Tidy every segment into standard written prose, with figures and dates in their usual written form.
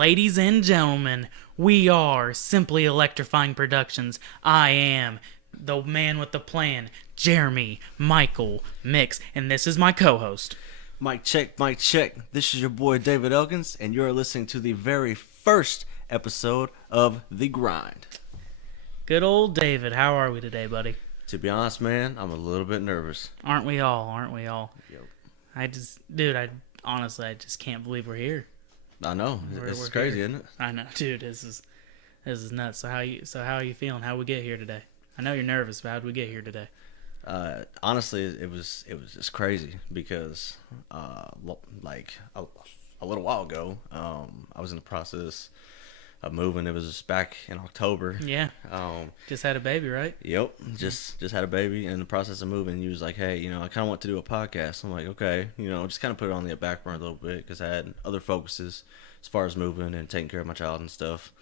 Ladies and gentlemen, we are Simply Electrifying Productions. I am the man with the plan, Jeremy Michael Mix, and this is my co-host. Mic check, mic check. This is your boy David Elkins, and you're listening to the very first episode of The Grind. Good old David, how are we today, buddy? To be honest, man, I'm a little bit nervous. Aren't we all? Yep. I just can't believe we're here. I know. It's crazy, here. isn't it? I know, dude. This is nuts. So how are you feeling? How we get here today? I know you're nervous, but how did we get here today? Honestly, it was just crazy because, like a little while ago, I was in the process of moving. It was back in October. Yeah. Just had a baby, right? Yep. Just had a baby. In the process of moving, he was like, "Hey, I kind of want to do a podcast." I'm like, "Okay," just kind of put it on the back burner a little bit because I had other focuses as far as moving and taking care of my child and stuff.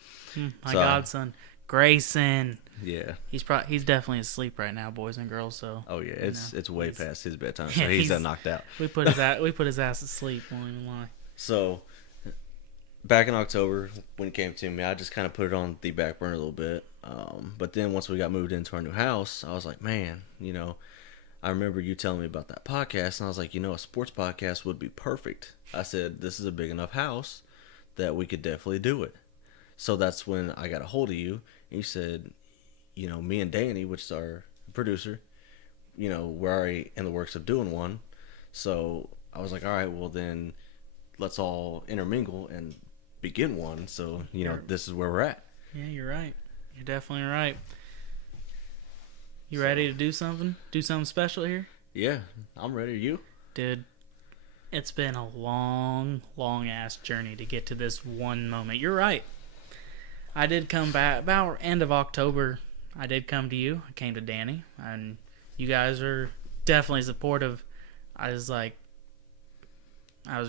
My godson, Grayson. Yeah. He's definitely asleep right now, boys and girls. So. Oh yeah, it's way past his bedtime, so he's done knocked out. We put his ass to sleep. Won't even lie. So. Back in October, when it came to me, I just kind of put it on the back burner a little bit. But then once we got moved into our new house, I was like, man, I remember you telling me about that podcast, and I was like, a sports podcast would be perfect. I said, this is a big enough house that we could definitely do it. So that's when I got a hold of you, and you said, me and Danny, which is our producer, we're already in the works of doing one. So I was like, all right, well then let's all intermingle and begin one. So this is where we're at. Yeah, you're right. You're definitely right. You ready to do something special here? Yeah, I'm ready. You? Dude, it's been a long ass journey to get to this one moment. You're right. I did come back about end of October. I did come to you. I came to Danny, and you guys are definitely supportive. I was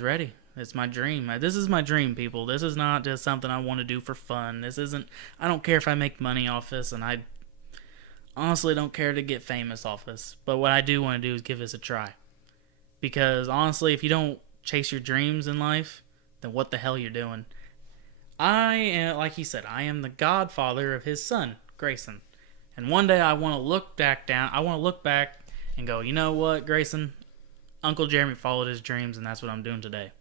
ready. It's my dream. This is my dream, people. This is not just something I want to do for fun. I don't care if I make money off this, and I honestly don't care to get famous off this. But what I do want to do is give this a try. Because honestly, if you don't chase your dreams in life, then what the hell you're doing? I am, like he said, I am the godfather of his son, Grayson. And one day I want to look back and go, you know what, Grayson? Uncle Jeremy followed his dreams, and that's what I'm doing today.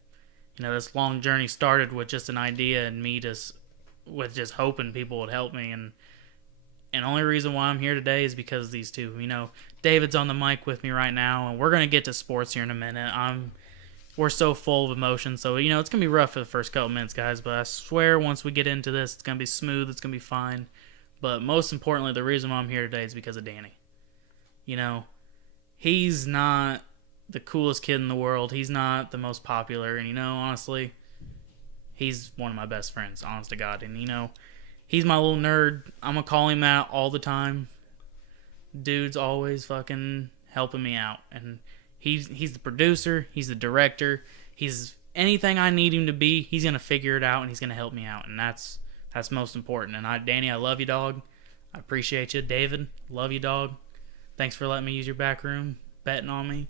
This long journey started with just an idea and me just hoping people would help me. And the only reason why I'm here today is because of these two. David's on the mic with me right now, and we're going to get to sports here in a minute. We're so full of emotion, so, it's going to be rough for the first couple minutes, guys. But I swear once we get into this, it's going to be smooth. It's going to be fine. But most importantly, the reason why I'm here today is because of Danny. He's not the coolest kid in the world. He's not the most popular. And, honestly, he's one of my best friends, honest to God. And, he's my little nerd. I'm going to call him out all the time. Dude's always fucking helping me out. And he's the producer. He's the director. He's anything I need him to be. He's going to figure it out, and he's going to help me out. And that's most important. And Danny, I love you, dog. I appreciate you. David, love you, dog. Thanks for letting me use your back room, betting on me.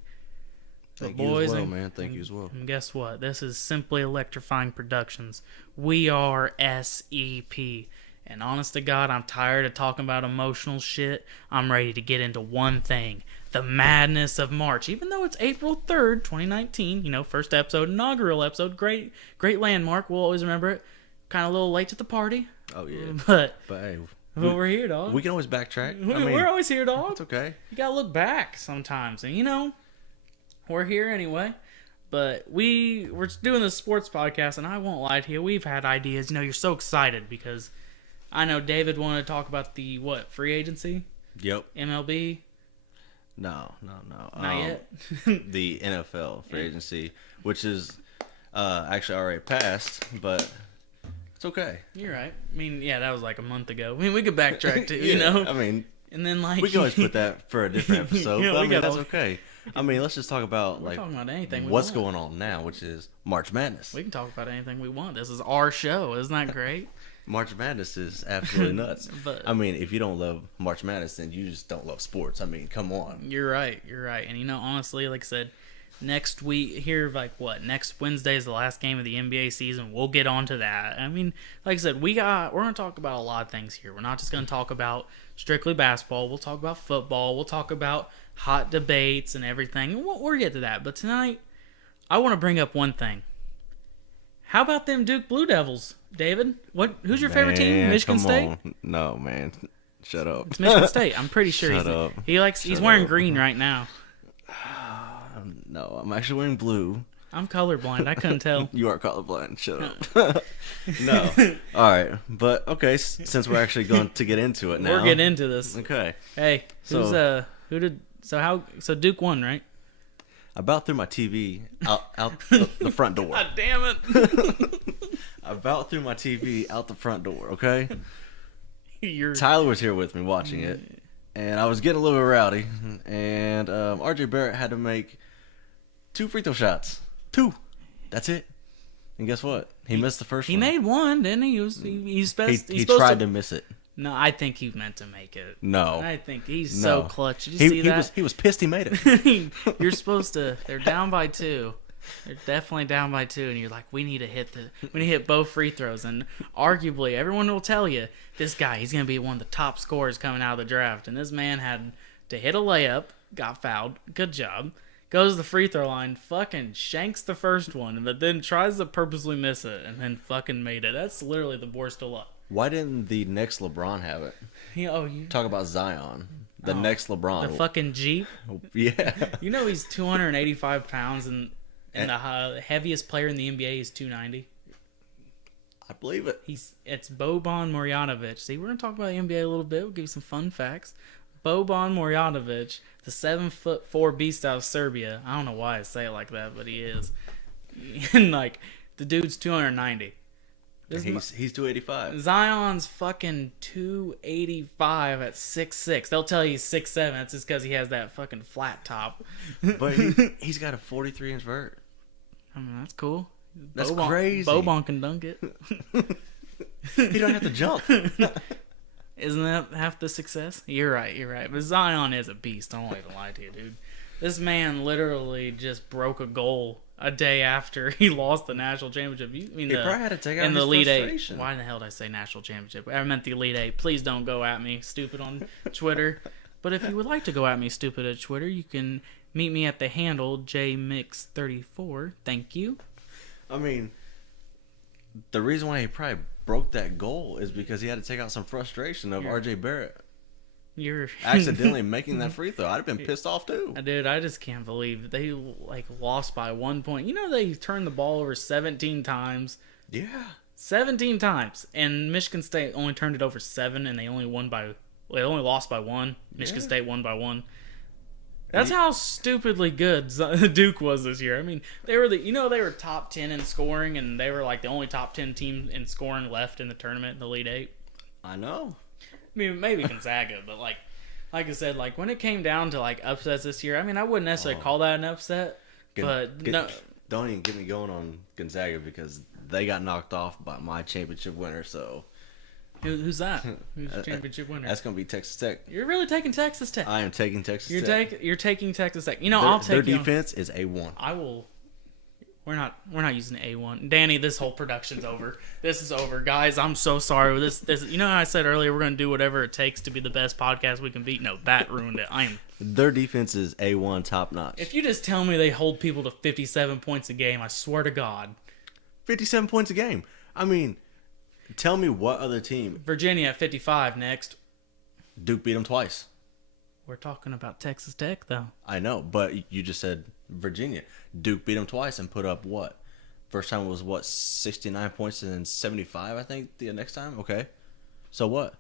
Thank you as well, man. Thank you as well. And guess what? This is Simply Electrifying Productions. We are SEP. And honest to God, I'm tired of talking about emotional shit. I'm ready to get into one thing. The madness of March. Even though it's April 3rd, 2019. First episode, inaugural episode. Great landmark. We'll always remember it. Kind of a little late to the party. Oh, yeah. But hey, we're here, dog. We can always backtrack. We're always here, dog. It's okay. You gotta look back sometimes. And, we're here anyway, but we're doing this sports podcast, and I won't lie to you. We've had ideas. You're so excited because I know David wanted to talk about the, free agency? Yep. MLB? No. Not yet? The NFL free agency, which is actually already passed, but it's okay. You're right. That was like a month ago. We could backtrack too, And then we can always put that for a different episode, but that's okay. Let's just talk about talking about anything what's going on now, which is March Madness. We can talk about anything we want. This is our show. Isn't that great? March Madness is absolutely nuts. But if you don't love March Madness, then you just don't love sports. Come on. You're right. And honestly, like I said, next week here, like what? Next Wednesday is the last game of the NBA season. We'll get on to that. I mean, like I said, we're going to talk about a lot of things here. We're not just going to talk about strictly basketball. We'll talk about football. We'll talk about hot debates and everything. We'll get to that. But tonight, I want to bring up one thing. How about them Duke Blue Devils, David? Who's your favorite team? Michigan State? On. No, man. Shut up. It's Michigan State. I'm pretty sure he's wearing green right now. No, I'm actually wearing blue. I'm colorblind. I couldn't tell. You are colorblind. Shut up. No. All right. But, okay, since we're actually going to get into it now. We're getting into this. Okay. Hey, so Duke won, right? I about threw my TV out the front door. God damn it. I about threw my TV out the front door, okay? Tyler was here with me watching it, and I was getting a little bit rowdy, and RJ Barrett had to make 2 free throw shots. 2. That's it. And guess what? He missed the first one. He made one, didn't he? He tried to miss it. No, I think he meant to make it. No. I think he's so clutch. Did you see that? He was pissed he made it. You're supposed to. They're down by 2. They're definitely down by 2, and you're like, we need to hit both free throws. And arguably, everyone will tell you this guy, he's gonna be one of the top scorers coming out of the draft. And this man had to hit a layup, got fouled. Good job. Goes to the free throw line, fucking shanks the first one, but then tries to purposely miss it, and then fucking made it. That's literally the worst of luck. Why didn't the next LeBron have it? You talk about Zion. The next LeBron. The fucking Jeep. Yeah. You know he's 285 pounds, and the heaviest player in the NBA is 290. I believe it. It's Boban Marjanovic. See, we're gonna talk about the NBA a little bit. We'll give you some fun facts. Boban Marjanovic, the 7'4" beast out of Serbia. I don't know why I say it like that, but he is. And like the dude's 290. He's 285. Zion's fucking 285 at 6'6". They'll tell you he's 6'7". That's just because he has that fucking flat top. But he's got a 43-inch vert. I mean, that's cool. That's crazy. Boban can dunk it. He don't have to jump. Isn't that half the success? You're right. But Zion is a beast. I don't even lie to you, dude. This man literally just broke a goal a day after he lost the national championship. He probably had to take out in his the Elite frustration. 8. Why in the hell did I say national championship? I meant the Elite 8. Please don't go at me, stupid, on Twitter. But if you would like to go at me, stupid, at Twitter, you can meet me at the handle JMix34. Thank you. I mean, the reason why he probably broke that goal is because he had to take out some frustration of RJ Barrett. You're accidentally making that free throw. I'd have been pissed off too. Dude, I just can't believe they lost by 1 point. You know they turned the ball over 17 times. Yeah. 17 times. And Michigan State only turned it over 7, and they only lost by 1. Michigan State won by 1. That's how stupidly good Duke was this year. I mean, they were top 10 in scoring, and they were like the only top 10 team in scoring left in the tournament in the Elite 8. I know. I mean, maybe Gonzaga, but like I said, like when it came down to like upsets this year, I mean, I wouldn't necessarily call that an upset, no. Don't even get me going on Gonzaga because they got knocked off by my championship winner. So who's that? Who's your championship winner? That's gonna be Texas Tech. You're really taking Texas Tech. I am taking Texas Tech. You're taking Texas Tech. You know, I'll take their defense is A1. I will. We're not using A1. Danny, this whole production's over. This is over, guys. I'm so sorry. This you know how I said earlier we're gonna do whatever it takes to be the best podcast we can beat. No, that ruined it. Their defense is A1 top notch. If you just tell me they hold people to 57 points a game, I swear to God. 57 points a game. I mean, tell me what other team. Virginia at 55 next. Duke beat them twice. We're talking about Texas Tech though. I know, but you just said Virginia. Duke beat them twice and put up what? First time was 69 points and then 75, I think, the next time? Okay. So what?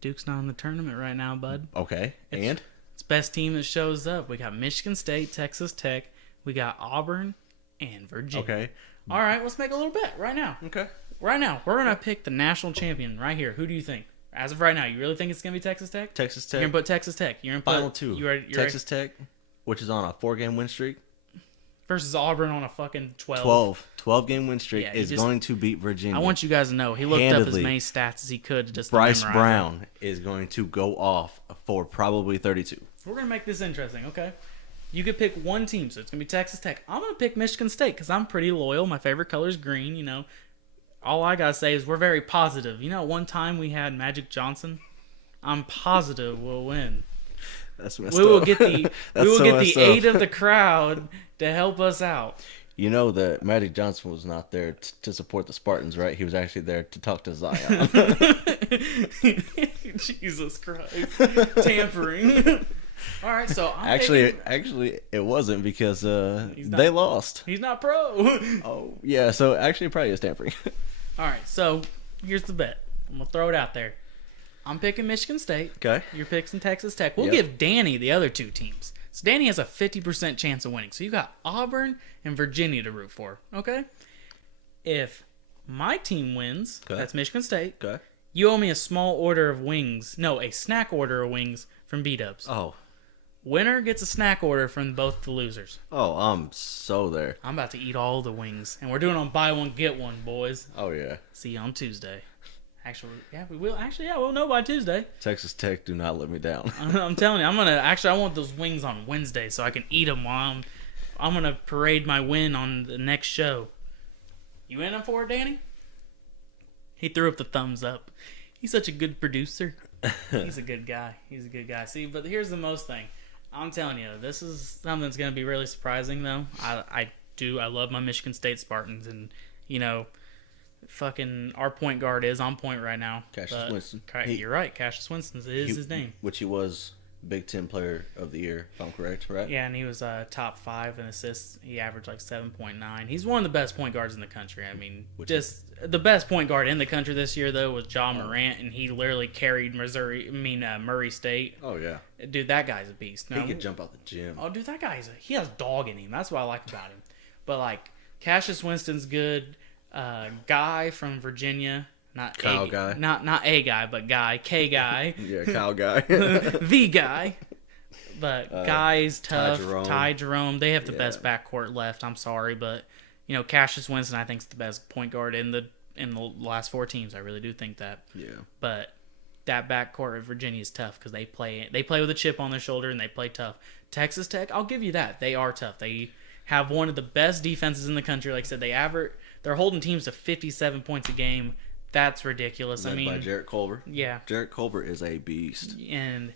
Duke's not in the tournament right now, bud. Okay. It's best team that shows up. We got Michigan State, Texas Tech, we got Auburn, and Virginia. Okay. All right, let's make a little bet right now. Okay. Right now, we're going to pick the national champion right here. Who do you think? As of right now, you really think it's going to be Texas Tech? Texas Tech. You're going to put Texas Tech. You're going to put Final two. You're Texas Tech, which is on a 4-game win streak. Versus Auburn on a fucking 12. 12-game win streak is going to beat Virginia. I want you guys to know he looked up as many stats as he could to just Bryce Brown is going to go off for probably 32. We're going to make this interesting, okay? You could pick one team, so it's going to be Texas Tech. I'm going to pick Michigan State because I'm pretty loyal. My favorite color is green, you know. All I got to say is we're very positive. You know, one time we had Magic Johnson. I'm positive we'll win. That's messed We will up. get the aid of the crowd to help us out. You know that Magic Johnson was not there to support the Spartans, right? He was actually there to talk to Zion. Jesus Christ. Tampering. All right, so Actually, it wasn't because they lost. He's not pro. Oh, yeah, so actually it probably is tampering. All right, so here's the bet. I'm going to throw it out there. I'm picking Michigan State. Okay. You're picking Texas Tech. We'll Yep. give Danny the other two teams. So Danny has a 50% chance of winning. So you got Auburn and Virginia to root for. Okay? If my team wins, Okay. that's Michigan State, Okay. you owe me a small order of wings. No, a snack order of wings from B-Dubs. Oh. Winner gets a snack order from both the losers. Oh, I'm so there. I'm about to eat all the wings. And we're doing on buy one, get one, boys. Oh, yeah. See you on Tuesday. Actually, yeah, we will. Actually, yeah, we'll know by Tuesday. Texas Tech, do not let me down. I'm telling you, I want those wings on Wednesday so I can eat them while I'm gonna parade my win on the next show. You in for it, Danny? He threw up the thumbs up. He's such a good producer. He's a good guy. He's a good guy. See, but here's the most thing. I'm telling you, this is something that's gonna be really surprising though. I love my Michigan State Spartans, and you know, fucking our point guard is on point right now. Cassius Winston. You're right. Cassius Winston is his name. Which he was Big Ten Player of the Year, if I'm correct, right? Yeah, and he was top 5 in assists. He averaged like 7.9. He's one of the best point guards in the country. I mean, the best point guard in the country this year though was Ja Morant, and he literally carried Murray State. Oh yeah, dude, that guy's a beast. He could jump out the gym. Oh, dude, that guy's he has dog in him. That's what I like about him. But like Cassius Winston's good. Guy from Virginia, not Kyle a guy, not a guy, but guy, K guy. Yeah, Kyle guy, the guy. But Guy's tough. Ty Jerome, they have the best backcourt left. I'm sorry, but you know Cassius Winston, I think, is the best point guard in the last 4 teams. I really do think that. Yeah. But that backcourt of Virginia is tough because they play with a chip on their shoulder and they play tough. Texas Tech, I'll give you that. They are tough. They have one of the best defenses in the country. Like I said, they're holding teams to 57 points a game. That's ridiculous. Led by Jarrett Culver. Yeah. Jarrett Culver is a beast. And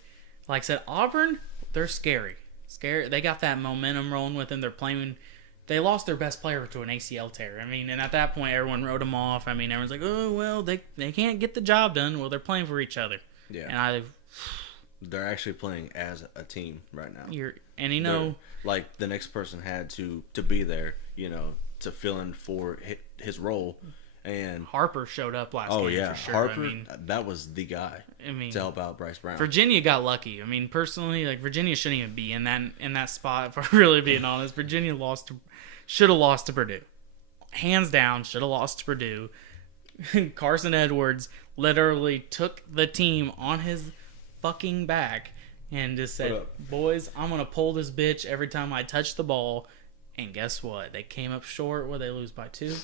like I said, Auburn, they're scary. They got that momentum rolling with them. They're playing. They lost their best player to an ACL tear. I mean, and at that point, everyone wrote them off. I mean, everyone's like, oh, well, they can't get the job done. Well, they're playing for each other. Yeah. And they're actually playing as a team right now. Like the next person had to be there, you know, to fill in for his role. And Harper showed up last game for sure. Harper, that was the guy to help out Bryce Brown. Virginia got lucky. I mean, personally, like Virginia shouldn't even be in that spot. If I'm really being honest, Virginia should have lost to Purdue, hands down. Should have lost to Purdue. Carson Edwards literally took the team on his fucking back and just said, "Boys, I'm gonna pull this bitch every time I touch the ball." And guess what? They came up short. Where they lose by 2.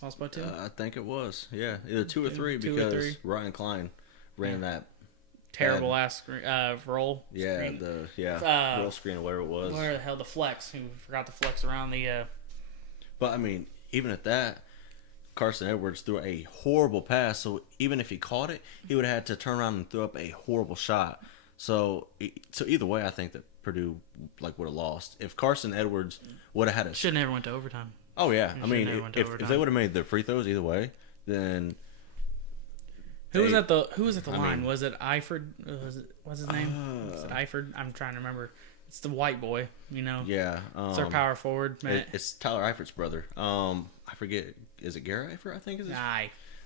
Lost by 2? I think it was. Yeah, either 2 or 3 because Ryan Klein ran that terrible ass roll. Yeah, screen. Roll screen or whatever it was. Where the hell the flex? Who forgot to flex around the? But I mean, even at that, Carson Edwards threw a horrible pass. So even if he caught it, he would have had to turn around and throw up a horrible shot. So either way, I think that Purdue would have lost if Carson Edwards would have had should never went to overtime. Oh yeah, I mean if they would have made the free throws either way, then who was at the line? Was it Eifert? What's his name? Was it Eifert? I'm trying to remember. It's the white boy, you know. Yeah, it's our power forward. It's Tyler Eifert's brother. I forget. Is it Garrett Eifert? I think is.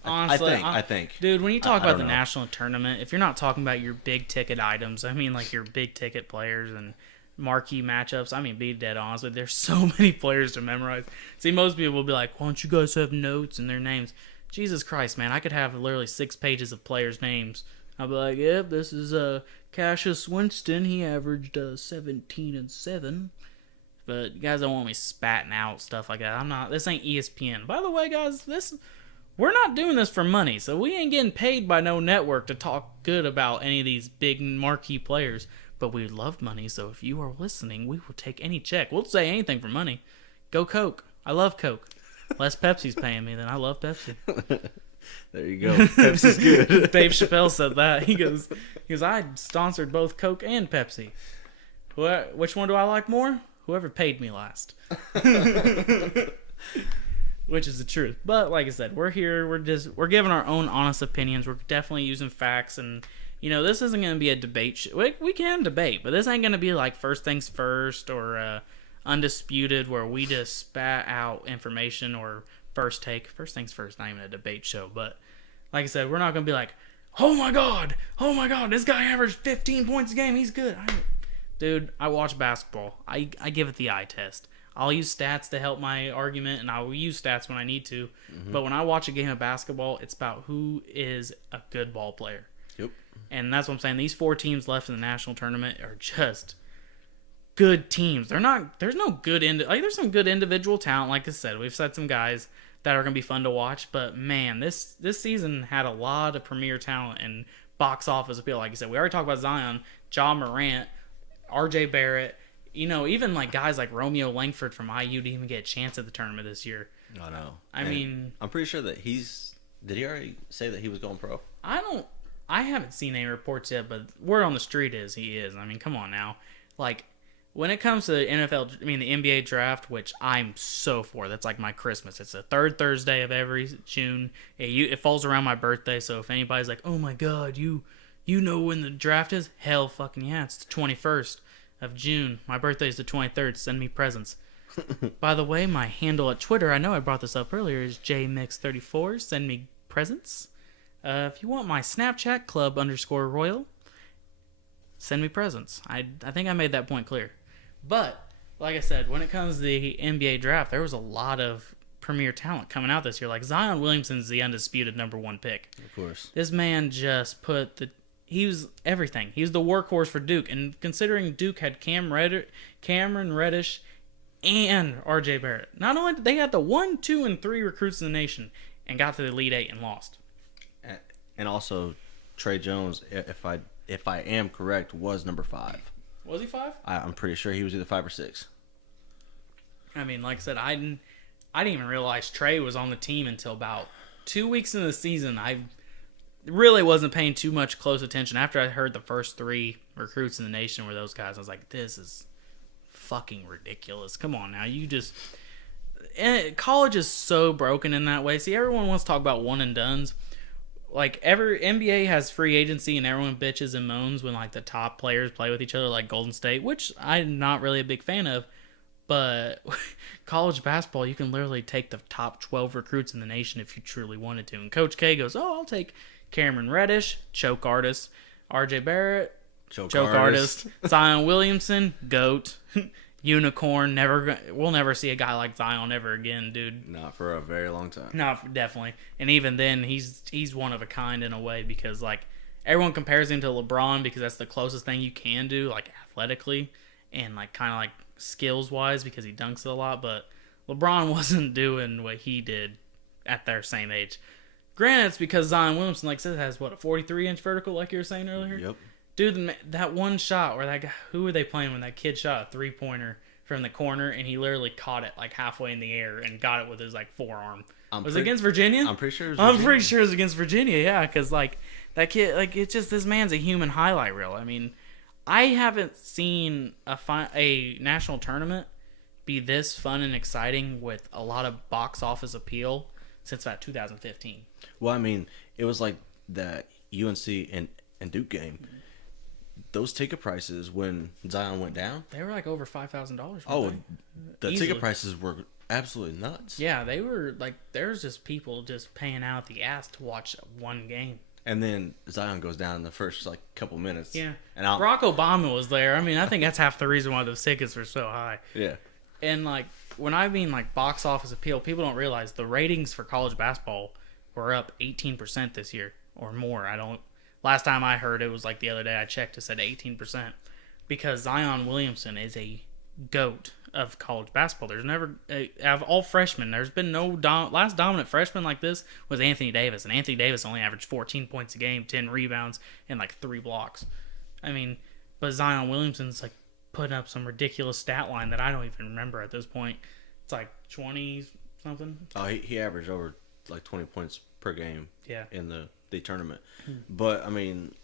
Honestly, I think. Dude, when you talk about the national tournament, if you're not talking about your big ticket items, I mean like your big ticket players and marquee matchups, I mean, be dead honest with you, there's so many players to memorize. See, most people will be like, why don't you guys have notes and their names? Jesus Christ, man, I could have literally 6 pages of players' names. I'll be like, yep, this is Cassius Winston. He averaged 17 and 7. But you guys don't want me spatting out stuff like that. This ain't ESPN. By the way, guys, we're not doing this for money, so we ain't getting paid by no network to talk good about any of these big marquee players. but we love money. So if you are listening, we will take any check. We'll say anything for money. Go Coke. I love Coke. Less Pepsi's paying me than I love Pepsi. There you go. Pepsi's good. Dave Chappelle said that. He goes, I sponsored both Coke and Pepsi. Which one do I like more? Whoever paid me last. Which is the truth. But like I said, we're here. We're giving our own honest opinions. We're definitely using facts, and this isn't going to be a debate. We can debate, but this ain't going to be like first things first or undisputed, where we just spat out information or first take. First things first. Not even a debate show, but like I said, we're not going to be like, oh my god, this guy averaged 15 points a game. He's good. Dude, I watch basketball. I give it the eye test. I'll use stats to help my argument, and I'll use stats when I need to. Mm-hmm. But when I watch a game of basketball, it's about who is a good ball player. Yep. And that's what I'm saying. These 4 teams left in the national tournament are just good teams. There's no good there's some good individual talent. Like I said, we've said some guys that are going to be fun to watch. But man, this season had a lot of premier talent and box office appeal. Like I said, we already talked about Zion, Ja Morant, RJ Barrett. Even like guys like Romeo Langford from IU didn't even get a chance at the tournament this year. I know. I mean, I'm pretty sure that did he already say that he was going pro? I haven't seen any reports yet, but word on the street is he is. I mean, come on now. Like, when it comes to the the NBA draft, which I'm so for, that's like my Christmas. It's the third Thursday of every June. It falls around my birthday, so if anybody's like, oh my God, you know when the draft is? Hell fucking yeah, it's the 21st of June. My birthday is the 23rd. Send me presents. By the way, my handle at Twitter, I know I brought this up earlier, is jmix34. Send me presents. If you want my Snapchat, club_royal, send me presents. I think I made that point clear. But, like I said, when it comes to the NBA draft, there was a lot of premier talent coming out this year. Like, Zion Williamson's the undisputed number 1 pick. Of course. This man just he was everything. He was the workhorse for Duke. And considering Duke had Cameron Reddish and RJ Barrett, not only did they had the 1, 2, and 3 recruits in the nation and got to the Elite 8 and lost. And also, Trey Jones, if I am correct, was number 5. Was he 5? I'm pretty sure he was either 5 or 6. I mean, like I said, I didn't even realize Trey was on the team until about 2 weeks into the season. I really wasn't paying too much close attention. After I heard the first 3 recruits in the nation were those guys, I was like, this is fucking ridiculous. Come on now. College is so broken in that way. See, everyone wants to talk about one and dones. Like, every NBA has free agency and everyone bitches and moans when like the top players play with each other, like Golden State, which I'm not really a big fan of. But college basketball, you can literally take the top 12 recruits in the nation if you truly wanted to. And Coach K goes, I'll take Cameron Reddish, choke artist, RJ Barrett, choke artist, Zion Williamson, GOAT, unicorn. We'll never see a guy like Zion ever again, dude. Not for a very long time. Definitely. And even then, he's one of a kind in a way, because like everyone compares him to LeBron because that's the closest thing you can do, like athletically and like kind of like skills wise, because he dunks it a lot. But LeBron wasn't doing what he did at their same age. Granted, it's because Zion Williamson, like I said, has a 43-inch vertical, like you were saying earlier. Yep. Dude, that one shot where that guy, who were they playing when that kid shot a 3-pointer from the corner and he literally caught it like halfway in the air and got it with his like forearm? Was it against Virginia? I'm pretty sure it was Virginia. I'm pretty sure it was against Virginia, yeah, because like that kid, like it's just, this man's a human highlight reel. I mean, I haven't seen a national tournament be this fun and exciting with a lot of box office appeal since about 2015. Well, I mean, it was like that UNC and Duke game. Those ticket prices when Zion went down, they were like over $5,000. Oh, the ticket prices were absolutely nuts. Yeah, they were like, there's just people just paying out the ass to watch one game. And then Zion goes down in the first like couple minutes. Yeah, and Barack Obama was there. I mean, I think that's half the reason why those tickets were so high. Yeah, and like when I mean like box office appeal, people don't realize the ratings for college basketball were up 18% this year or more. Last time I heard, it was like the other day I checked, it said 18%, because Zion Williamson is a GOAT of college basketball. There's never, out of all freshmen, there's been no last dominant freshman like this was Anthony Davis, and Anthony Davis only averaged 14 points a game, 10 rebounds, and like 3 blocks. I mean, But Zion Williamson's like putting up some ridiculous stat line that I don't even remember at this point. It's like 20 something. Oh, he averaged over like 20 points per game. Yeah. In the tournament. But I mean,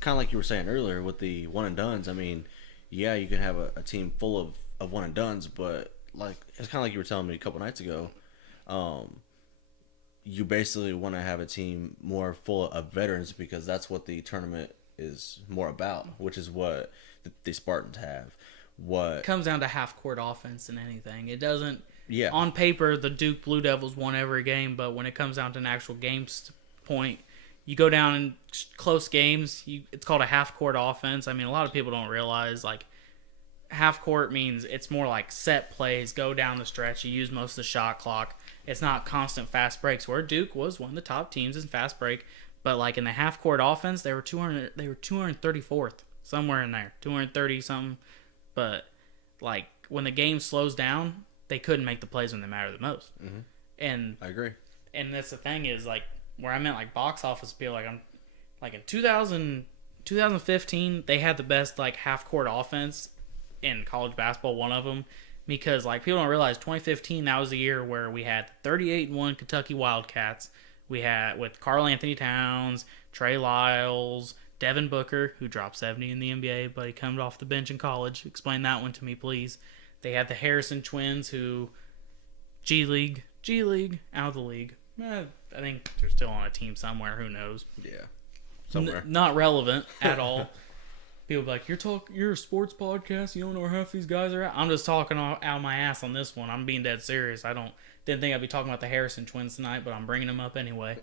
kind of like you were saying earlier with the one and dones. I mean, yeah, you can have a team full of one and dones, but like it's kind of like you were telling me a couple nights ago. You basically want to have a team more full of veterans because that's what the tournament is more about, which is what the Spartans have. What It comes down to half court offense than anything. It doesn't. Yeah. On paper, the Duke Blue Devils won every game, but when it comes down to an actual game point, you go down in close games. It's called a half court offense. I mean, a lot of people don't realize like half court means it's more like set plays, go down the stretch. You use most of the shot clock. It's not constant fast breaks. Where Duke was one of the top teams in fast break, but like in the half court offense, they were 234th, somewhere in there, 230 something. But like when the game slows down, they couldn't make the plays when they matter the most. Mm-hmm. And I agree. And that's the thing is like where I meant like box office appeal. Like I'm like in 2015, they had the best like half court offense in college basketball. One of them. Because like people don't realize 2015 that was the year where we had 38-1 Kentucky Wildcats. We had with Karl Anthony Towns, Trey Lyles, Devin Booker, who dropped 70 in the NBA, but he comes off the bench in college. Explain that one to me, please. They had the Harrison twins, who G League, out of the league. I think they're still on a team somewhere. Who knows? Yeah, somewhere. Not relevant at all. People be like, you're a sports podcast. You don't know where half these guys are at. I'm just talking out my ass on this one. I'm being dead serious. Didn't think I'd be talking about the Harrison twins tonight, but I'm bringing them up anyway.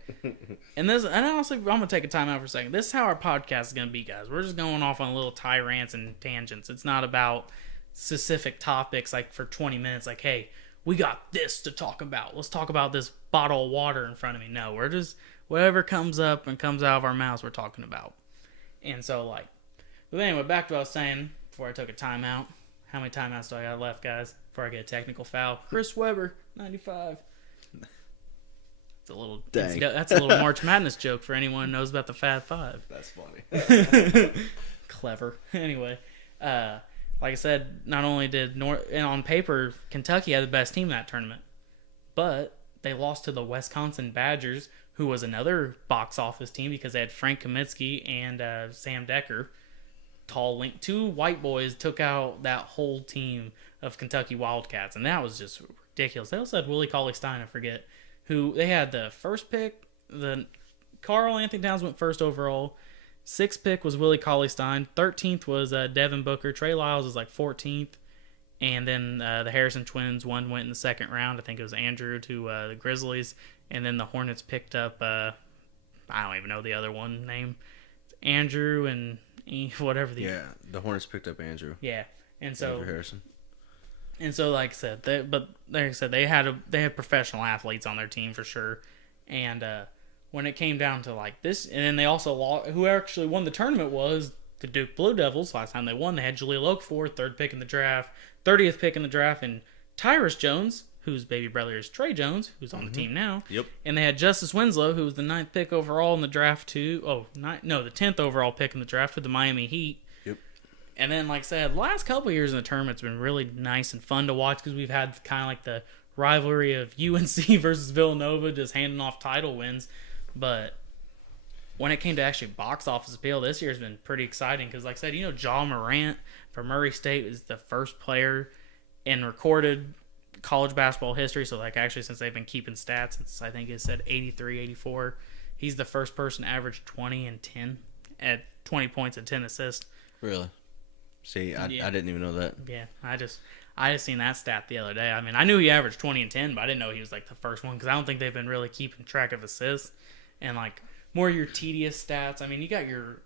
And honestly, I'm gonna take a time out for a second. This is how our podcast is gonna be, guys. We're just going off on little tirades and tangents. It's not about specific topics like for 20 minutes. Like, hey, we got this to talk about. Let's talk about this bottle of water in front of me. No, we're just whatever comes up and comes out of our mouths, we're talking about. And so like. But anyway, back to what I was saying before I took a timeout. How many timeouts do I got left, guys? Before I get a technical foul. Chris Webber, 95. That's a little March Madness joke for anyone who knows about the Fab Five. That's funny. Clever. Anyway, like I said, not only did and on paper Kentucky had the best team in that tournament, but they lost to the Wisconsin Badgers, who was another box office team because they had Frank Kaminsky and Sam Decker. Tall link, two white boys took out that whole team of Kentucky Wildcats, and that was just ridiculous. They also had Willie Cauley-Stein, I forget, who they had the first pick. The Karl Anthony Towns went first overall. 6th pick was Willie Cauley-Stein. 13th was Devin Booker. Trey Lyles was like 14th, and then the Harrison twins. One went in the second round. I think it was Andrew to the Grizzlies, and then the Hornets picked up. I don't even know the other one name. It's Andrew and. Whatever the the Hornets picked up Andrew. Yeah, and so Andrew Harrison. And so, like I said, they had professional athletes on their team for sure. And when it came down to like this, and then they also lost. Who actually won the tournament was the Duke Blue Devils. Last time they won, they had Jaleel Okafor, 3rd pick in the draft, 30th pick in the draft, and Tyrus Jones, whose baby brother is Trey Jones, who's on the team now. Yep. And they had Justice Winslow, who was the 9th pick overall in the draft too. The 10th overall pick in the draft for the Miami Heat. Yep. And then, like I said, the last couple of years in the tournament's been really nice and fun to watch because we've had kind of like the rivalry of UNC versus Villanova just handing off title wins. But when it came to actually box office appeal, this year's been pretty exciting because, like I said, Ja Morant from Murray State is the first player in recorded college basketball history. So, like, actually, since they've been keeping stats, since I think it said 83, 84, he's the first person to average 20 and 10 at 20 points and 10 assists. Really? See, I didn't even know that. Yeah, I just seen that stat the other day. I mean, I knew he averaged 20 and 10, but I didn't know he was like the first one because I don't think they've been really keeping track of assists and like more your tedious stats. I mean, you got your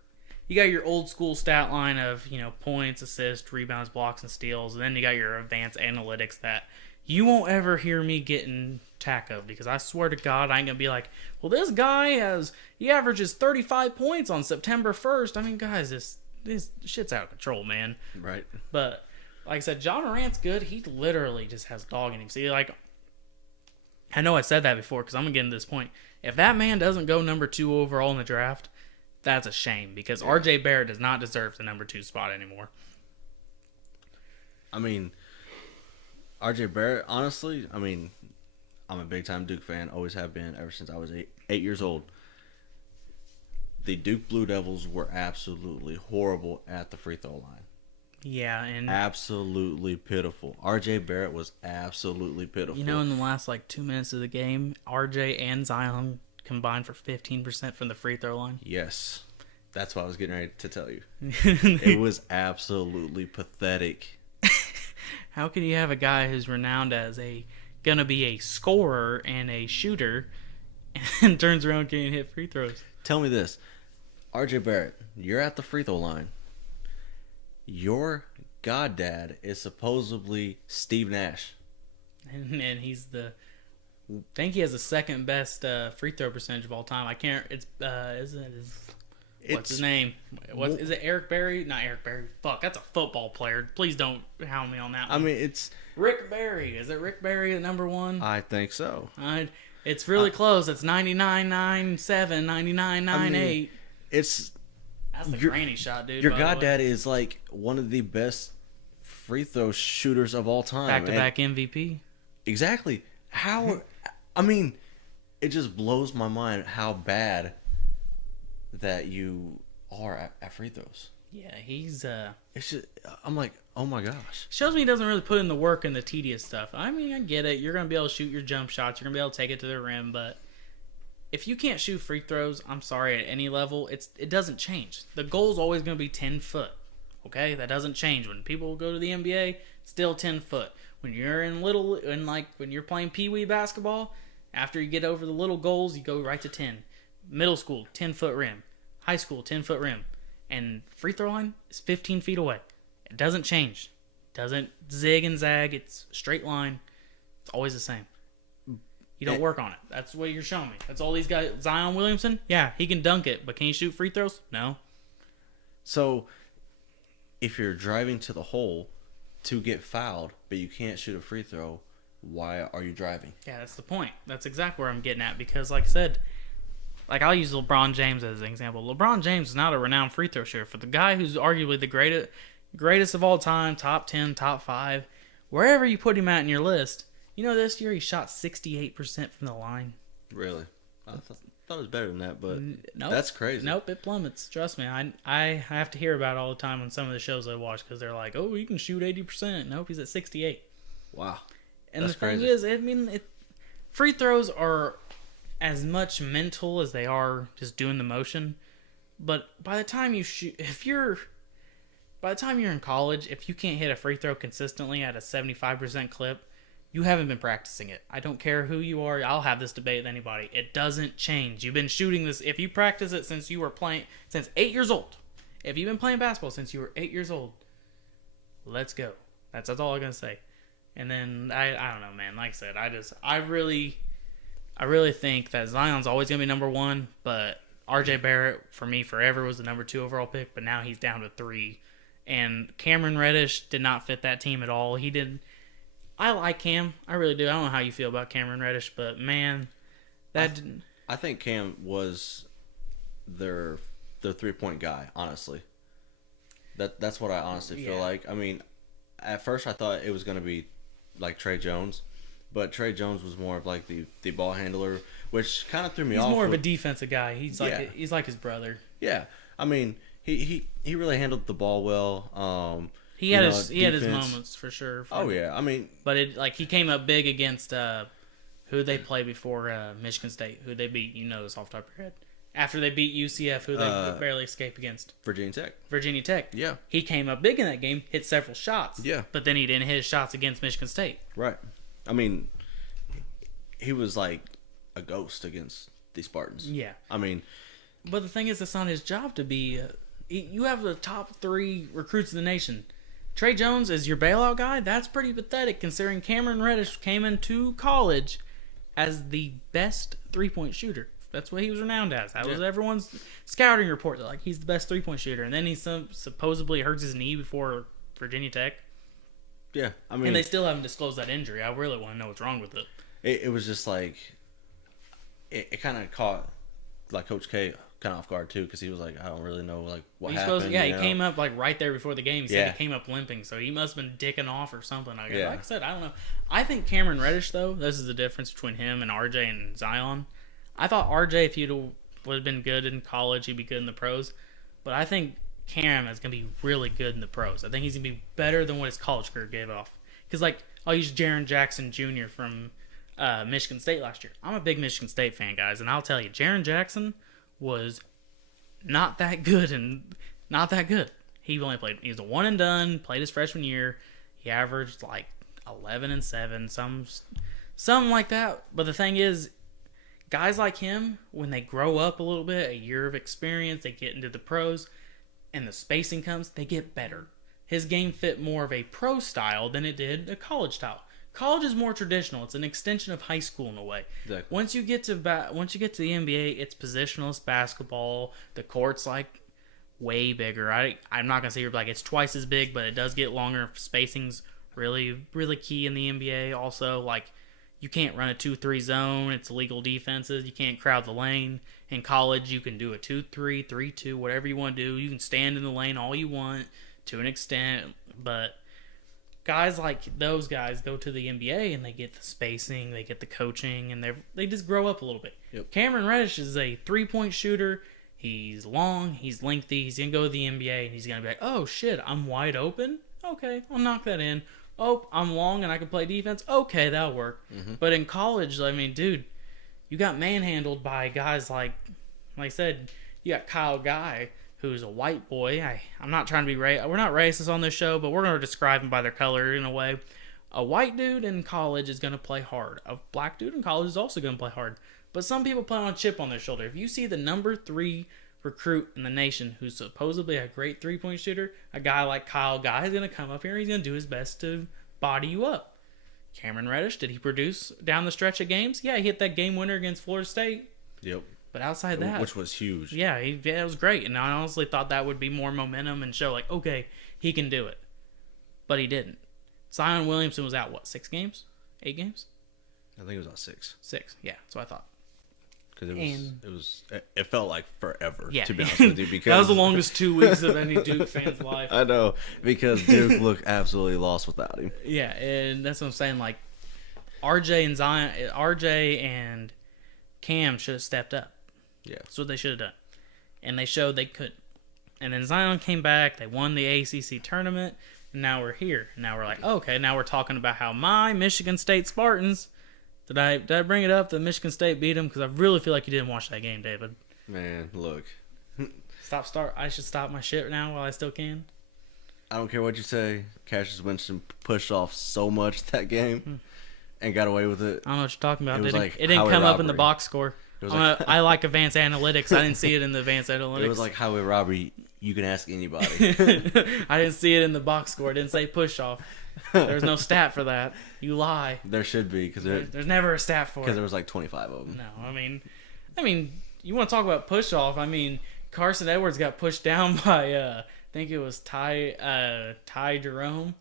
old school stat line of points, assists, rebounds, blocks, and steals, and then you got your advanced analytics that you won't ever hear me getting tack of because I swear to God I ain't gonna be like, well, this guy he averages 35 points on September 1st. I mean, guys, this shit's out of control, man. Right. But like I said, Ja Morant's good. He literally just has dog in him. See, like, I know I said that before because I'm going to get into this point. If that man doesn't go number 2 overall in the draft, that's a shame because R.J. Barrett does not deserve the number 2 spot anymore. I mean, R.J. Barrett, honestly, I mean, I'm a big-time Duke fan. Always have been ever since I was 8 years old. The Duke Blue Devils were absolutely horrible at the free throw line. Yeah, and absolutely pitiful. R.J. Barrett was absolutely pitiful. You know, in the last 2 minutes of the game, R.J. and Zion combined for 15% from the free throw line. Yes, that's what I was getting ready to tell you. It was absolutely pathetic. How can you have a guy who's renowned as gonna be a scorer and a shooter, and turns around and can't hit free throws? Tell me this, R.J. Barrett, you're at the free throw line. Your goddad is supposedly Steve Nash. And he's I think he has the second best free throw percentage of all time. I can't. What's his name? Is it Eric Berry? Not Eric Berry. Fuck, that's a football player. Please don't hound me on that one. I mean, it's Rick Barry. Is it Rick Barry at number 1? I think so. It's really close. It's 99.97, 99.98. That's the granny shot, dude. Your goddad is one of the best free throw shooters of all time. Back-to-back MVP. Exactly. How? I mean, it just blows my mind how bad that you are at free throws. Yeah, he's It's just, I'm like, oh my gosh. Shows me he doesn't really put in the work and the tedious stuff. I mean, I get it. You're gonna be able to shoot your jump shots. You're gonna be able to take it to the rim, but if you can't shoot free throws, I'm sorry, at any level, it doesn't change. The goal's always gonna be 10 foot. Okay, that doesn't change. When people go to the NBA, still 10 foot. When you're when you're playing pee-wee basketball, after you get over the little goals, you go right to 10. Middle school, 10-foot rim. High school, 10-foot rim. And free throw line is 15 feet away. It doesn't change. It doesn't zig and zag. It's a straight line. It's always the same. You don't work on it. That's what you're showing me. That's all these guys. Zion Williamson, yeah, he can dunk it, but can he shoot free throws? No. So, if you're driving to the hole to get fouled, but you can't shoot a free throw, why are you driving? Yeah, that's the point. That's exactly where I'm getting at because, like I said, I'll use LeBron James as an example. LeBron James is not a renowned free throw shooter. For the guy who's arguably the greatest of all time, top 10, top 5, wherever you put him at in your list, this year he shot 68% from the line. Really? I thought it was better than that, but nope. That's crazy. Nope, it plummets. Trust me. I have to hear about it all the time on some of the shows I watch because they're like, oh, he can shoot 80%. Nope, he's at 68. Wow. And That's the thing crazy. is, free throws are as much mental as they are just doing the motion. But by the time you shoot, by the time you're in college, if you can't hit a free throw consistently at a 75% clip, you haven't been practicing it. I don't care who you are. I'll have this debate with anybody. It doesn't change. You've been shooting this. If you practice it since 8 years old, if you've been playing basketball since you were 8 years old, let's go. That's all I'm gonna say. And then I don't know, man. Like I said, I really think that Zion's always gonna be number 1, but R.J. Barrett for me forever was the number 2 overall pick, but now he's down to 3. And Cameron Reddish did not fit that team at all. He did. I like Cam. I really do. I don't know how you feel about Cameron Reddish, but man, I think Cam was their 3-point guy. Honestly, that's what I honestly feel like. I mean, at first I thought it was gonna be like Trey Jones, but Trey Jones was more of like the ball handler, which kind of threw me off. He's more of a defensive guy. He's like his brother. Yeah, I mean he really handled the ball well. He had his moments for sure. I mean, but he came up big against who they played before Michigan State, who they beat. This off the top of your head. After they beat UCF, who they barely escaped against. Virginia Tech. Yeah. He came up big in that game, hit several shots. Yeah. But then he didn't hit his shots against Michigan State. Right. I mean, he was like a ghost against the Spartans. Yeah. I mean, but the thing is, it's not his job to be. You have the top 3 recruits in the nation. Trey Jones is your bailout guy? That's pretty pathetic considering Cameron Reddish came into college as the best 3-point shooter. That's what he was renowned as. That was everyone's scouting report. They're like, he's the best 3-point shooter. And then he supposedly hurts his knee before Virginia Tech. Yeah, I mean... And they still haven't disclosed that injury. I really want to know what's wrong with it. It was just like... It kind of caught, like Coach K, kind of off guard too, because he was like, I don't really know like what He's happened. supposed, yeah, he came up like right there before the game. He said Yeah. he came up limping, so he must have been dicking off or something. Like Yeah. I said, I don't know. I think Cameron Reddish, though, this is the difference between him and RJ and Zion. I thought RJ, if he'd would have been good in college, he'd be good in the pros. But I think Cam is going to be really good in the pros. I think he's going to be better than what his college career gave off. Because, like, I'll use Jaren Jackson Jr. from Michigan State last year. I'm a big Michigan State fan, guys, and I'll tell you, Jaren Jackson was not that good and not that good. He was a one and done, played his freshman year. He averaged like 11 and 7, something like that. But the thing is, guys like him, when they grow up a little bit, a year of experience, they get into the pros, and the spacing comes, they get better. His game fit more of a pro style than it did a college style. College is more traditional. It's an extension of high school in a way. Exactly. Once you get to the NBA, it's positionless basketball. The court's like way bigger. I'm not gonna say like it's twice as big, but it does get longer. Spacing's really really key in the NBA. Also, like you can't run a 2-3 zone. It's illegal defenses. You can't crowd the lane. In college, you can do a 2-3, 3-2, whatever you want to do. You can stand in the lane all you want to an extent, but guys like those guys go to the NBA and they get the spacing, they get the coaching, and they just grow up a little bit. Yep. Cameron Reddish is a 3-point shooter. He's long, he's lengthy, he's going to go to the NBA, and he's going to be like, oh shit, I'm wide open? Okay, I'll knock that in. Oh, I'm long and I can play defense? Okay, that'll work. Mm-hmm. But in college, I mean, dude, you got manhandled by guys like I said, you got Kyle Guy, who's a white boy. I'm not trying to be we're not racist on this show, but we're going to describe them by their color in a way. A white dude in college is going to play hard. A black dude in college is also going to play hard. But some people play on a chip on their shoulder. If you see the number 3 recruit in the nation who's supposedly a great 3-point shooter, a guy like Kyle Guy is going to come up here and he's going to do his best to body you up. Cameron Reddish, did he produce down the stretch of games? Yeah, he hit that game winner against Florida State. Yep. But outside that, which was huge. Yeah, it was great. And I honestly thought that would be more momentum and show like, okay, he can do it. But he didn't. Zion Williamson was out, what, 6 games? 8 games? I think it was out 6. 6, yeah, that's what I thought. Because it felt like forever, yeah. to be honest with you. Because that was the longest 2 weeks of any Duke fan's life. I know, because Duke looked absolutely lost without him. Yeah, and that's what I'm saying. Like, RJ and Cam should have stepped up. Yeah. That's what they should have done. And they showed they couldn't. And then Zion came back. They won the ACC tournament. And now we're here. Now we're like, okay, now we're talking about how my Michigan State Spartans. Did I bring it up that Michigan State beat them? Because I really feel like you didn't watch that game, David. Man, look. I should stop my shit now while I still can. I don't care what you say. Cassius Winston pushed off so much that game and got away with it. I don't know what you're talking about. It Didn't come up in the box score. I like advanced analytics. I didn't see it in the advanced analytics. It was like highway robbery. You can ask anybody. I didn't see it in the box score. It didn't say push off. There's no stat for that. You lie. There should be, because there's never a stat for it. Because there was like 25 of them. No, I mean, you want to talk about push off? I mean, Carson Edwards got pushed down by I think it was Ty Jerome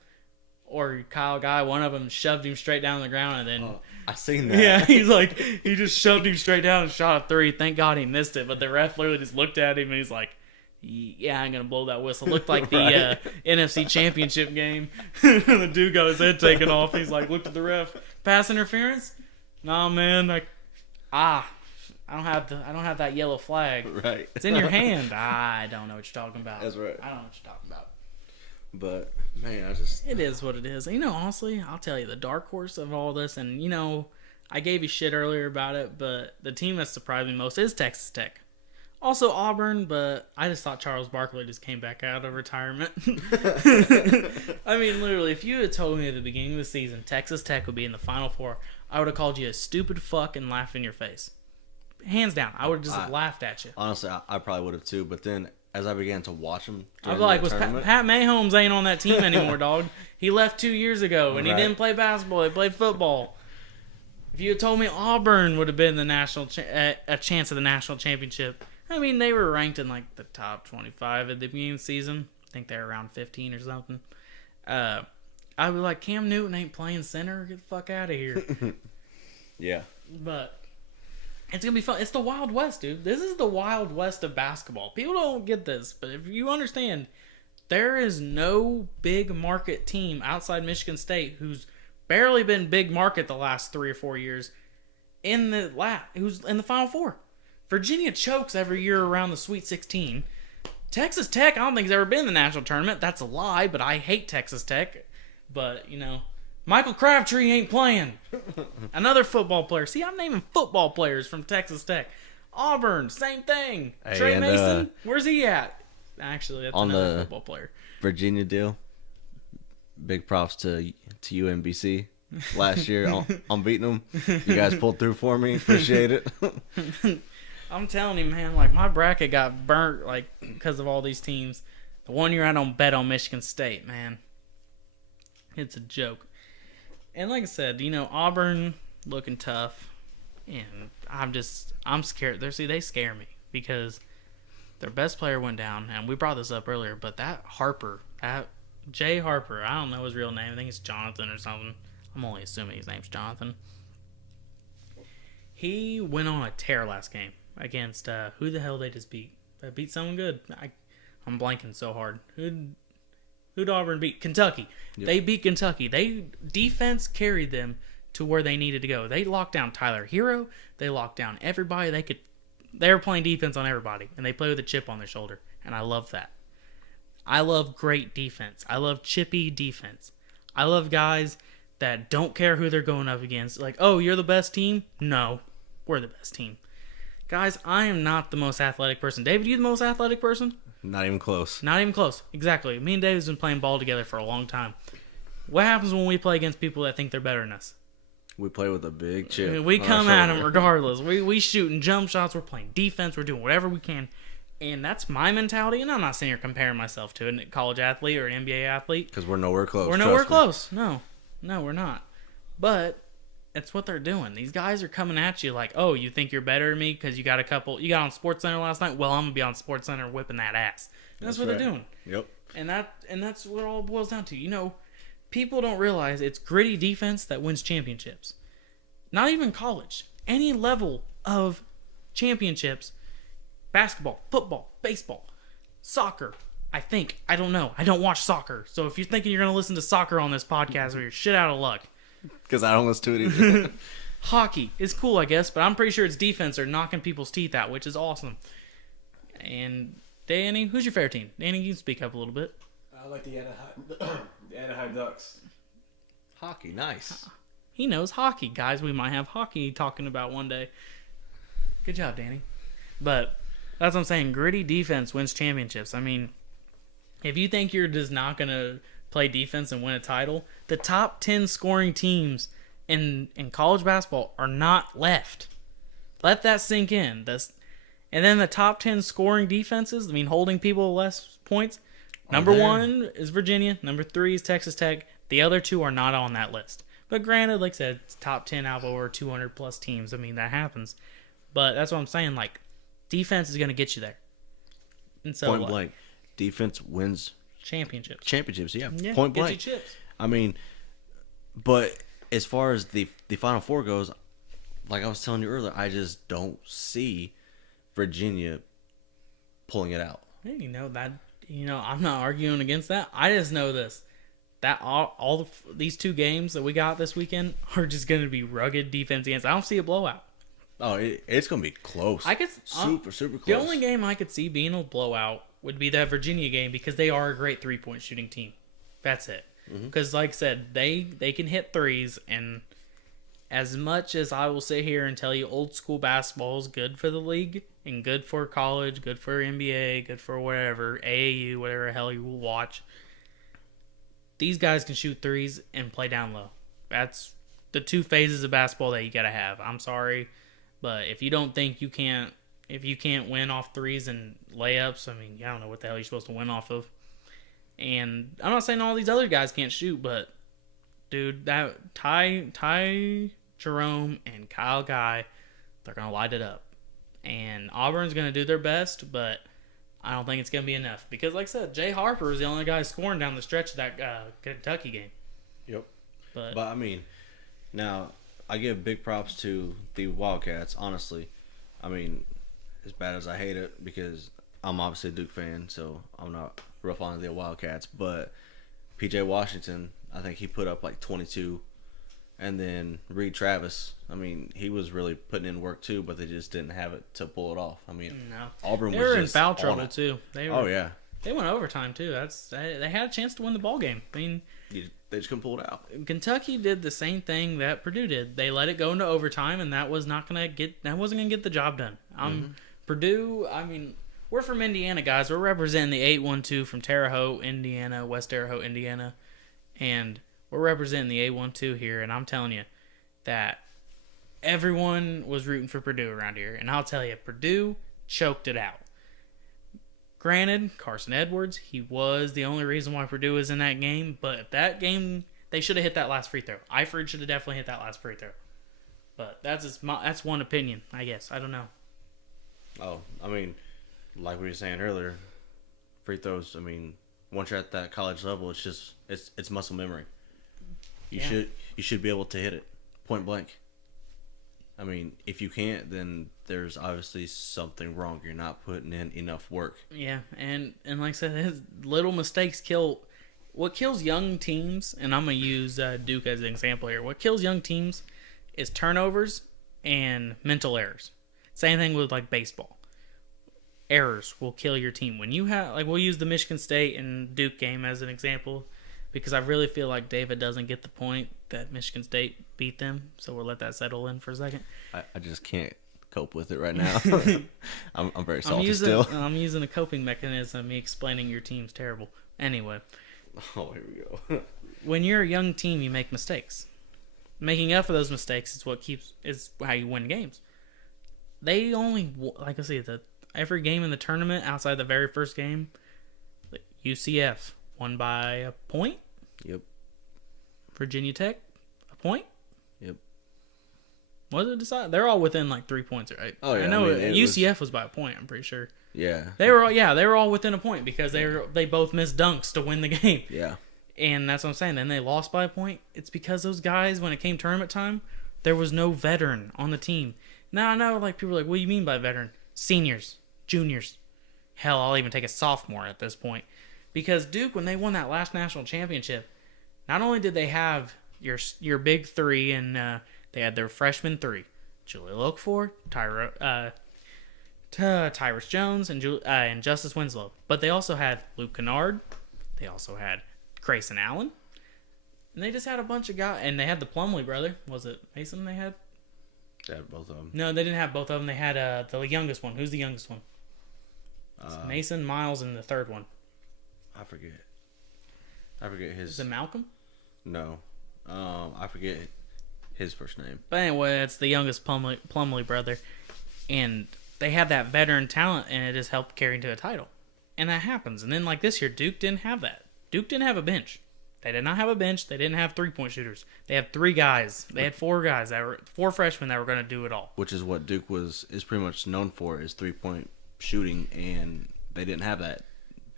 or Kyle Guy. One of them shoved him straight down on the ground, and then I seen that. Yeah, he just shoved him straight down and shot a 3. Thank God he missed it, but the ref literally just looked at him and he's like, yeah, I'm gonna blow that whistle. Looked like the NFC Championship game. The dude got his head taken off. He's like, looked at the ref. Pass interference? Nah, man. I don't have that yellow flag. Right. It's in your hand. I don't know what you're talking about. That's right. I don't know what you're talking about. But man, it is what it is. Honestly, I'll tell you the dark horse of all this, and I gave you shit earlier about it, but the team that surprised me most is Texas Tech. Also Auburn, but I just thought Charles Barkley just came back out of retirement. I mean, literally, if you had told me at the beginning of the season Texas Tech would be in the Final Four, I would have called you a stupid fuck and laughed in your face. Hands down, I would have just laughed at you. Honestly, I probably would have too, but then as I began to watch them, I'd be like, Pat Mahomes ain't on that team anymore, dog. He left 2 years ago, and he didn't play basketball. He played football. If you had told me Auburn would have been the a chance of the national championship, I mean, they were ranked in like the top 25 at the beginning of the season. I think they're around 15 or something. I'd be like, Cam Newton ain't playing center. Get the fuck out of here. Yeah. But It's going to be fun. It's the Wild West, dude. This is the Wild West of basketball. People don't get this, but if you understand, there is no big market team outside Michigan State who's barely been big market the last 3 or 4 years who's in the Final Four. Virginia chokes every year around the Sweet 16. Texas Tech, I don't think has ever been in the national tournament. That's a lie, but I hate Texas Tech. But, Michael Crabtree ain't playing. Another football player. See, I'm naming football players from Texas Tech. Auburn, same thing. Hey, Trey Mason, where's he at? Actually, that's on another the football player. Virginia deal, big props to UMBC last year on beating them. You guys pulled through for me. Appreciate it. I'm telling you, man, like my bracket got burnt like because of all these teams. The one year I don't bet on Michigan State, man. It's a joke. And like I said, Auburn looking tough, and I'm scared. They scare me because their best player went down, and we brought this up earlier, but that Jay Harper, I don't know his real name. I think it's Jonathan or something. I'm only assuming his name's Jonathan. He went on a tear last game against who the hell they just beat? They beat someone good. I'm blanking so hard. Who'd Auburn beat? Kentucky. Yep. They beat Kentucky. Defense carried them to where they needed to go. They locked down Tyler Hero. They locked down everybody. They were playing defense on everybody, and they play with a chip on their shoulder, and I love that. I love great defense. I love chippy defense. I love guys that don't care who they're going up against. Like, oh, you're the best team? No, we're the best team. Guys, I am not the most athletic person. David, you the most athletic person? Not even close. Not even close. Exactly. Me and David's been playing ball together for a long time. What happens when we play against people that think they're better than us? We play with a big chip. We come at them regardless. We shooting jump shots. We're playing defense. We're doing whatever we can. And that's my mentality. And I'm not sitting here comparing myself to a college athlete or an NBA athlete. Because we're nowhere close. We're nowhere close. No, we're not. But it's what they're doing. These guys are coming at you like, oh, you think you're better than me because you got on SportsCenter last night? Well, I'm going to be on SportsCenter whipping that ass. And that's what they're doing. Yep. And that's what it all boils down to. People don't realize it's gritty defense that wins championships. Not even college. Any level of championships, basketball, football, baseball, soccer, I don't know. I don't watch soccer. So if you're thinking you're going to listen to soccer on this podcast, you're shit out of luck. Because I don't listen to it either. Hockey is cool, I guess, but I'm pretty sure it's defense are knocking people's teeth out, which is awesome. And Danny, who's your favorite team? Danny, you can speak up a little bit. I like the Anaheim Ducks. Hockey, nice. He knows hockey, guys. We might have hockey talking about one day. Good job, Danny. But that's what I'm saying. Gritty defense wins championships. I mean, if you think you're just not going to play defense and win a title, the top 10 scoring teams in college basketball are not left. Let that sink in. And then the top 10 scoring defenses, holding people less points, number 1 is Virginia. Number 3 is Texas Tech. The other 2 are not on that list. But granted, like I said, it's top 10 out of over 200 plus teams. That happens. But that's what I'm saying. Like, defense is going to get you there. And so, point blank. Defense wins championships, yeah. Point blank. Gets you chips. But as far as the Final Four goes, like I was telling you earlier, I just don't see Virginia pulling it out. Hey, I'm not arguing against that. I just know this. That these 2 games that we got this weekend are just going to be rugged defense games. I don't see a blowout. Oh, it's going to be close. Super close. The only game I could see being a blowout would be that Virginia game because they are a great 3-point shooting team. That's it. Because, like I said, they can hit threes, and as much as I will sit here and tell you old school basketball is good for the league and good for college, good for NBA, good for whatever, AAU, whatever the hell you will watch, these guys can shoot threes and play down low. That's the 2 phases of basketball that you got to have. I'm sorry, but if you don't think you can't win off threes and layups, I don't know what the hell you're supposed to win off of. And I'm not saying all these other guys can't shoot, but dude, that Ty Jerome and Kyle Guy, they're gonna light it up. And Auburn's gonna do their best, but I don't think it's gonna be enough because, like I said, Jay Harper is the only guy scoring down the stretch of that Kentucky game. Yep. But now I give big props to the Wildcats. Honestly, I mean, as bad as I hate it, because I'm obviously a Duke fan, so I'm not real fond of the Wildcats. But PJ Washington, I think he put up like 22. And then Reed Travis, I mean, he was really putting in work too, but they just didn't have it to pull it off. I mean, No. Auburn They was were in just foul on trouble it. too. They were, Oh yeah, They went overtime too. They had a chance to win the ball game. I mean, they just couldn't pull it out. Kentucky did the same thing that Purdue did. They let it go into overtime, and that wasn't gonna get the job done. Purdue. I mean, we're from Indiana, guys. We're representing the 812 from Terre Haute, Indiana, West Terre Haute, Indiana, and we're representing the 812 here. And I'm telling you that everyone was rooting for Purdue around here, and I'll tell you, Purdue choked it out. Granted, Carson Edwards, he was the only reason why Purdue was in that game, but that game, they should have hit that last free throw. Eifert should have definitely hit that last free throw. But that's one opinion, I guess. I don't know. Oh, I mean, like we were saying earlier, free throws. I mean, once you're at that college level, it's muscle memory. You should be able to hit it point blank. I mean, if you can't, then there's obviously something wrong. You're not putting in enough work. Yeah, and like I said, his little mistakes kill. What kills young teams, and I'm going to use Duke as an example here. What kills young teams is turnovers and mental errors. Same thing with like baseball. Errors will kill your team. When you have, like, we'll use the Michigan State and Duke game as an example, because I really feel like David doesn't get the point that Michigan State beat them. So we'll let that settle in for a second. I just can't cope with it right now. I'm very salty still. I'm using a coping mechanism, me explaining your team's terrible. Anyway. Oh, here we go. When you're a young team, you make mistakes. Making up for those mistakes is how you win games. They only, like I said, every game in the tournament outside the very first game, UCF won by a point. Yep. Virginia Tech, a point. Yep. Was it decided? They're all within like 3 points, right? Oh yeah. I know UCF was by a point. I'm pretty sure. Yeah. They were all within a point because they both missed dunks to win the game. Yeah. And that's what I'm saying. Then they lost by a point. It's because those guys, when it came tournament time, there was no veteran on the team. Now I know, like, people are like, what do you mean by veteran? Seniors, juniors. Hell, I'll even take a sophomore at this point. Because Duke, when they won that last national championship, not only did they have your big three, and they had their freshman three, Julia Okafor, Tyrus Jones, and Justice Winslow, but they also had Luke Kennard, they also had Grayson Allen, and they just had a bunch of guys, and they had the Plumlee brother. Was it Mason they had? They had both of them. No, they didn't have both of them. They had the youngest one. Who's the youngest one? It's Mason, Miles, and the third one. I forget his. Is it Malcolm? No, I forget his first name. But anyway, it's the youngest Plumlee brother, and they had that veteran talent, and it just helped carry to a title, and that happens. And then like this year, Duke didn't have that. Duke didn't have a bench. They did not have a bench. They didn't have 3-point shooters. They had 3 guys. They had 4 guys that were 4 freshmen that were going to do it all. Which is what Duke is pretty much known for, is 3-point shooting, and they didn't have that.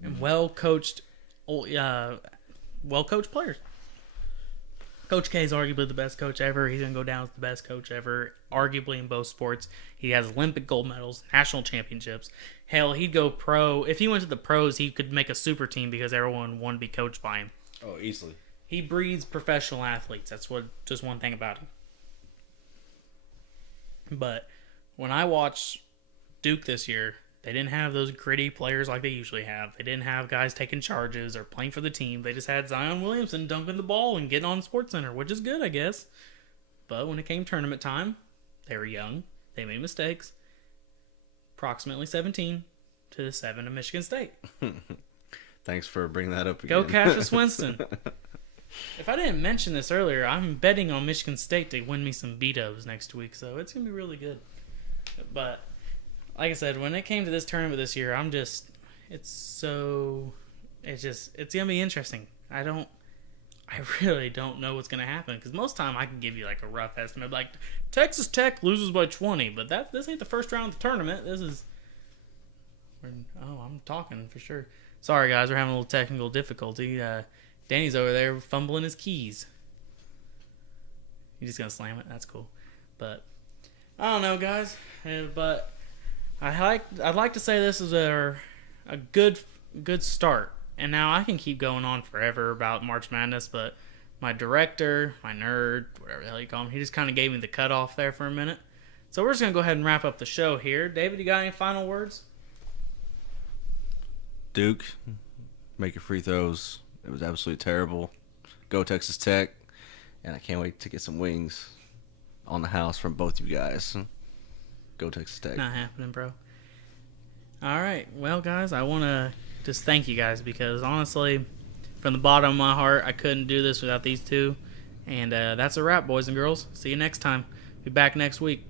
And well-coached players. Coach K is arguably the best coach ever. He's going to go down as the best coach ever, arguably in both sports. He has Olympic gold medals, national championships. Hell, he'd go pro. If he went to the pros, he could make a super team because everyone wanted to be coached by him. Oh, easily. He breeds professional athletes. That's just one thing about him. But when I watched Duke this year, they didn't have those gritty players like they usually have. They didn't have guys taking charges or playing for the team. They just had Zion Williamson dunking the ball and getting on SportsCenter, which is good, I guess. But when it came tournament time, they were young. They made mistakes. Approximately 17-7 of Michigan State. Thanks for bringing that up again. Go Cassius Winston. If I didn't mention this earlier, I'm betting on Michigan State to win me some B-dubs next week, so it's going to be really good. But like I said, when it came to this tournament this year, it's going to be interesting. I really don't know what's going to happen, because most time I can give you like a rough estimate, like Texas Tech loses by 20, but this ain't the first round of the tournament. I'm talking for sure. Sorry guys, we're having a little technical difficulty. Danny's over there fumbling his keys. You just going to slam it? That's cool. But I don't know, guys. But I'd like to say this is a good start, and now I can keep going on forever about March Madness, but my director, my nerd, whatever the hell you call him, he just kind of gave me the cutoff there for a minute. So we're just gonna go ahead and wrap up the show here. David, you got any final words? Duke, make your free throws. It was absolutely terrible. Go Texas Tech, and I can't wait to get some wings on the house from both you guys. Go Texas Tech. Not happening, bro. All right. Well, guys, I want to just thank you guys because, honestly, from the bottom of my heart, I couldn't do this without these two. And that's a wrap, boys and girls. See you next time. Be back next week.